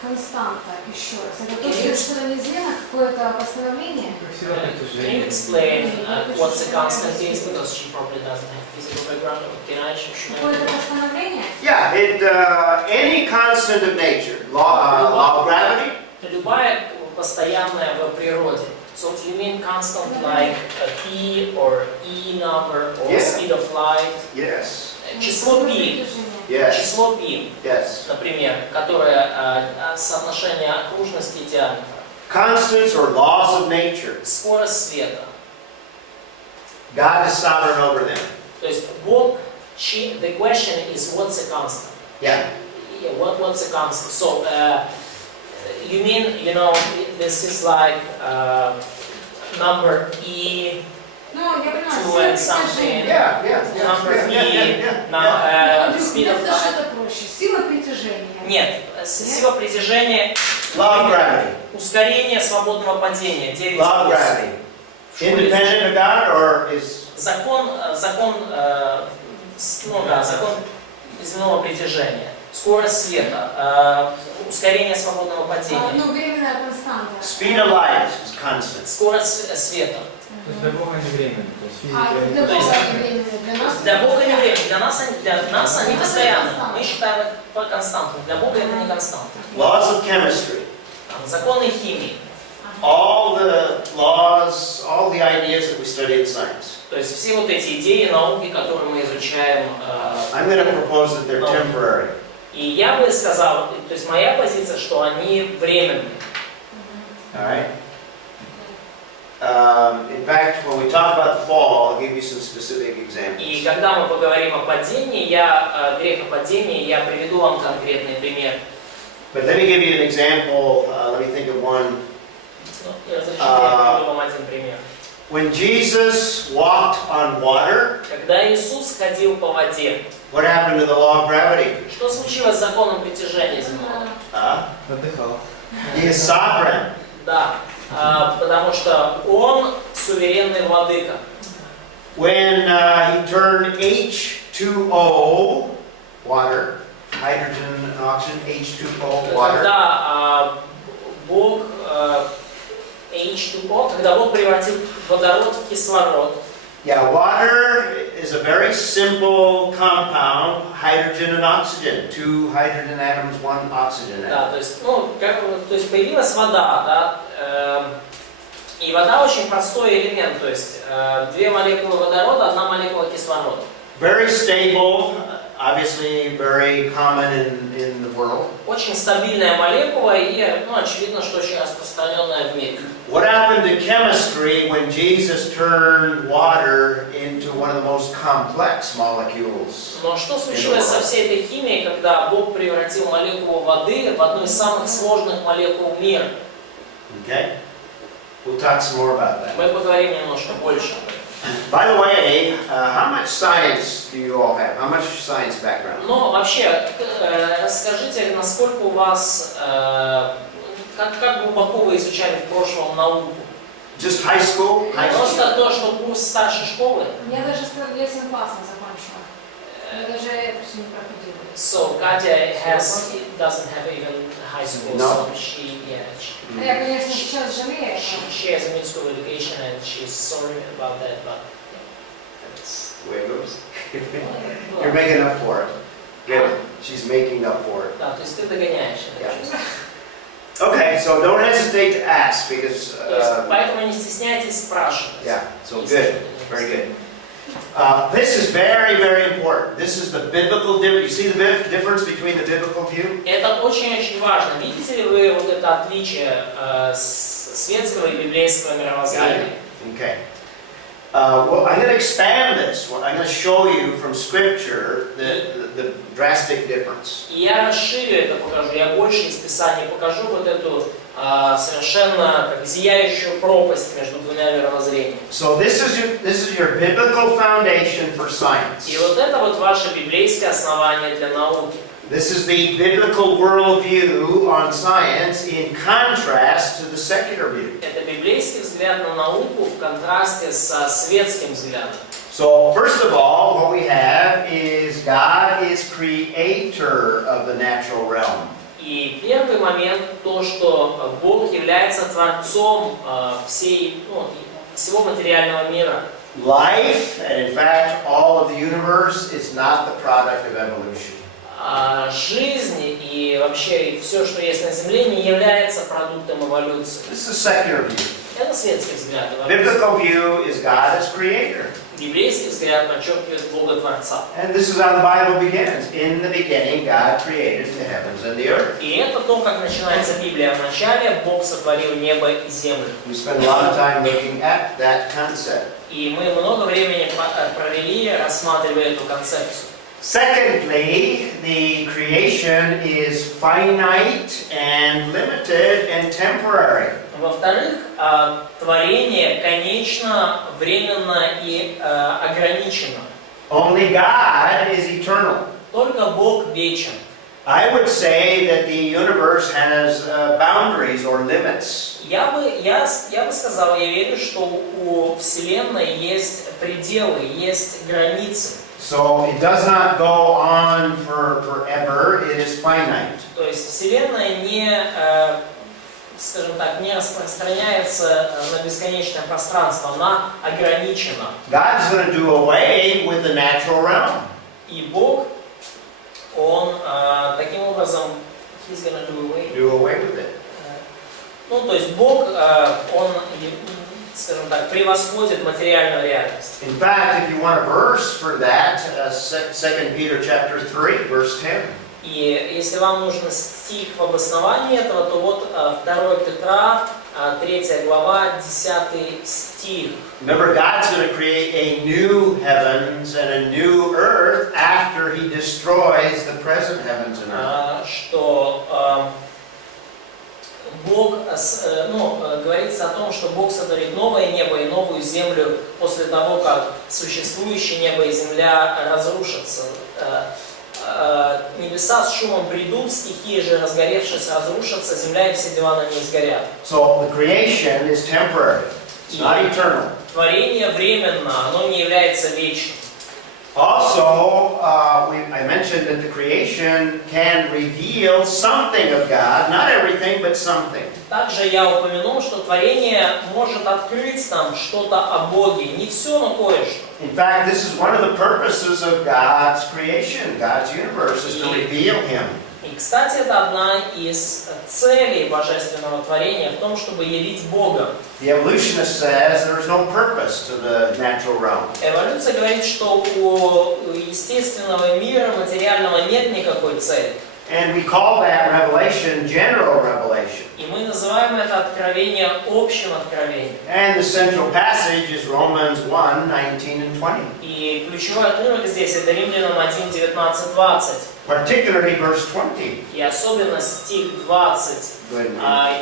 Константа, еще раз. Это то, что что-то неизвестно, какое-то постановление? Can you explain what the constant is, because she probably doesn't have physical background. Can I Какое-то постановление? Yeah, any constant of nature, law of gravity. Любая постоянная в природе. So you mean constant like a p or e number or Yeah. speed of light? Yes. Число π. Yes. Число π, Yes. например, которое соотношение окружности и диаметра. Constants or laws of nature. Скорость света. God is sovereign over them. То есть Бог, the question is what's a constant? Yeah. Yeah, what's a constant? So you mean, this is like number e, Ну, я Two понимаю, and something. Number e, speed of Мне кажется, light. это проще. Сила притяжения. Нет, сила притяжения, Law of gravity. ускорение свободного падения, 9 Law of плюс. gravity. Independent of God or is Закон земного притяжения, скорость света, ускорение свободного падения, Ну, временная константа. speed of light is constant. скорость света. То есть для Бога не временно, то есть А, физика для не Бога они временные, для нас... Для Бога не время, для нас они Для нас постоянны. это Мы считаем это по константам. Для Бога это не константа. Laws of chemistry. Законы химии. all the laws, all the ideas that we study in science. То есть все вот эти идеи, науки, которые мы изучаем, I'm going to propose that they're temporary. и я бы сказал, то есть моя позиция, что они временные. All right? In fact, when we talk about the fall, I'll give you some specific И examples. когда мы поговорим о падении, грех о падении, я приведу вам конкретный пример. But let me give you an example. Let me think of one. Разрешите, я приведу вам один пример. When Jesus walked on water, Когда Иисус ходил по воде, what happened to the law of gravity? что случилось с законом притяжения земного? Отдыхал. He is sovereign. Да, потому что Он суверенный владыка. When he turned H2O, water, hydrogen and oxygen, H2O, water. Когда Бог H2O, когда Бог превратил водород в кислород. Yeah, water is a very simple compound, hydrogen and oxygen. 2 hydrogen atoms, 1 oxygen atom. Да, то есть появилась вода, да, и вода очень простой элемент, то есть 2 молекулы водорода, 1 молекула кислорода. Very stable, obviously very common in the world. Очень стабильная молекула и, очевидно, что очень распространенная в мире. What happened to chemistry when Jesus turned water into one of the most complex molecules? Но что случилось со всей этой химией, когда Бог превратил молекулу воды в одну из самых сложных молекул мира? Okay? We'll talk some more about that. Мы поговорим немножко больше об этом. By the way, how much science do you all have? How much science background? Но вообще, расскажите, насколько у вас, как глубоко вы изучали в прошлом науку? Just high school? Просто то, что курс старшей школы? Я даже лесен классом закончила. Я даже это все не проходила. So Katya doesn't have even high school, No. so she. Я, конечно, сейчас жалею. She has a mid school education and she's sorry about that, but That's the way it goes. You're making up for it. Good. She's making up for it. да, то есть ты догоняешь это Yeah. чувство. Okay, so don't hesitate to ask because. То есть, поэтому не стесняйтесь спрашивать. Yeah, so good. Very good. This is very, very important. This is the biblical difference. You see the difference between the biblical view? Это очень-очень важно. Видите ли вы вот это отличие светского и библейского мировоззрения? Okay. Well, I'm going to expand this. I'm going to show you from Scripture the drastic difference. И я расширю это, покажу. Я больше из Писания покажу вот эту совершенно как зияющую пропасть между двумя мировоззрениями. So this is your biblical foundation for science. И вот это вот ваше библейское основание для науки. This is the biblical worldview on science in contrast to the secular view. Это библейский взгляд на науку в контрасте со светским взглядом. So first of all, what we have is God is creator of the natural realm. И первый момент то, что Бог является творцом всего материального мира. Life, and in fact all of the universe, is not the product of evolution. Жизнь и вообще все, что есть на Земле, не является продуктом эволюции. This is secular view. Это светский взгляд. Biblical view is God as creator. Библейский взгляд подчеркивает Бога Творца. And this is how the Bible begins. In the beginning, God created the heavens and the earth. И это то, как начинается Библия. Вначале Бог сотворил небо и землю. We spend a lot of time looking at that concept. И мы много времени провели, рассматривая эту концепцию. Secondly, the creation is finite and limited and temporary. Во-вторых, творение конечно, временно и ограничено. Only God is eternal. Только Бог вечен. I would say that the universe has boundaries or limits. Я бы сказал, я верю, что у Вселенной есть пределы, есть границы. So it does not go on forever, it is finite. То есть Вселенная не, скажем так, не распространяется на бесконечное пространство, она ограничена. God's going to do away with the natural realm. И Бог, Он таким образом, He's gonna do away. Do away with it. Ну, то есть Бог, Он, скажем так, превосходит материальную реальность. In fact, if you want a verse for that, 2 Peter chapter 3, verse 10. И если вам нужен стих в обосновании этого, то вот 2 Петра, 3 глава, 10 стих. Remember, God's going to create a new heavens and a new earth after He destroys the present heavens and earth. Что Бог, говорится о том, что Бог сотворит новое небо и новую землю после того, как существующее небо и земля разрушатся. Небеса с шумом придут, стихии же, разгоревшись, разрушатся, земля и все дела на ней сгорят. So the creation is temporary. It's not eternal. Творение временно, оно не является вечным. Also, I mentioned that the creation can reveal something of God, not everything, but something. Также я упомянул, что творение может открыть нам что-то о Боге. Не все, но кое-что. In fact, this is one of the purposes of God's creation, God's universe, is to reveal Him. И, кстати, это одна из целей божественного творения в том, чтобы явить Бога. The evolutionist says there is no purpose to the natural realm. Эволюция говорит, что у естественного мира материального нет никакой цели. And we call that revelation general revelation. И мы называем это откровение общим откровением. And the central passage is Romans 1, 19 and 20. И ключевой отрывок здесь это Римлянам 1, 19, 20. Particularly verse 20. И особенно стих 20.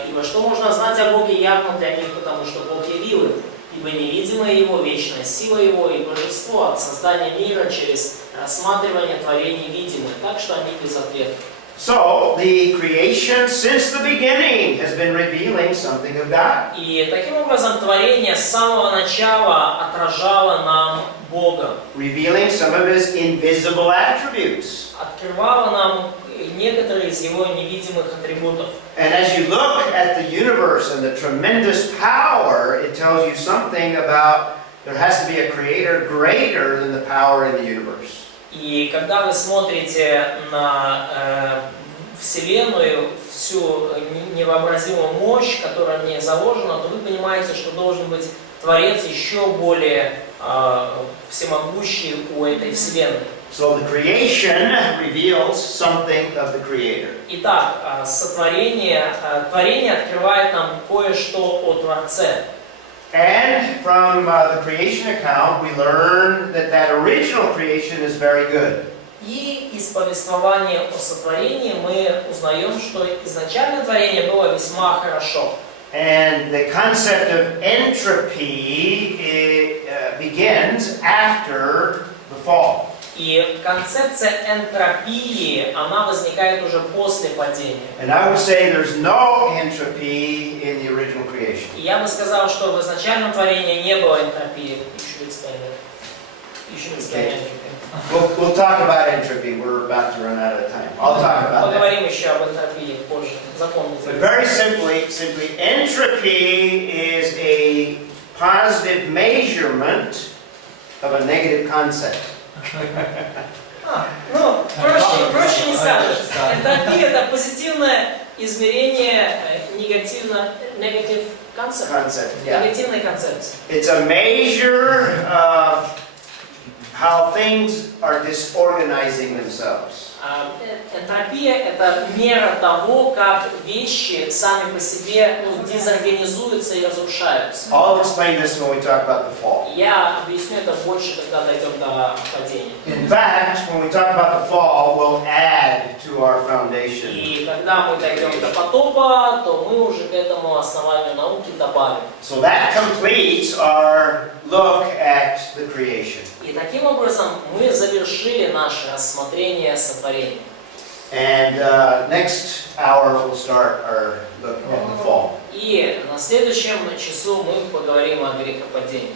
Ибо что можно знать о Боге явно для них, потому что Бог явил им. Ибо невидимая Его, вечная сила Его и божество от создания мира через рассматривание творений видимых, так что они без ответа. So, the creation since the beginning has been revealing something of God. И таким образом творение с самого начала отражало нам Бога. Revealing some of His invisible attributes. Открывало нам некоторые из Его невидимых атрибутов. And as you look at the universe and the tremendous power, it tells you something about there has to be a creator greater than the power in the universe. И когда вы смотрите на Вселенную, всю невообразимую мощь, которая в ней заложена, то вы понимаете, что должен быть Творец еще более всемогущий у этой Вселенной. So the creation reveals something of the Creator. Итак, творение открывает нам кое-что о Творце. And from the creation account, we learn that original creation is very good. И из повествования о сотворении мы узнаем, что изначальное творение было весьма хорошо. And the concept of entropy begins after the fall. И концепция энтропии, она возникает уже после падения. And I would say there's no entropy in the original creation. И я бы сказал, что в изначальном творении не было энтропии. We'll talk about entropy. We're about to run out of time. I'll talk about that. Поговорим еще об энтропии позже. Запомните. But very simply, entropy is a positive measurement of a negative concept. Проще не скажешь. Энтропия – это позитивное измерение негативной концепции. It's a measure of how things are disorganizing themselves. Энтропия – это мера того, как вещи сами по себе дезорганизуются и разрушаются. I'll explain this when we talk about the fall. Я объясню это больше, когда дойдем до падения. In fact, when we talk about the fall, we'll add to our foundation. И когда мы дойдем до потопа, то мы уже к этому основанию науки добавим. So that completes our look at the creation. И таким образом мы завершили наше рассмотрение сотворения. And next hour we'll start our look at the fall. И на следующем часу мы поговорим о грехопадении.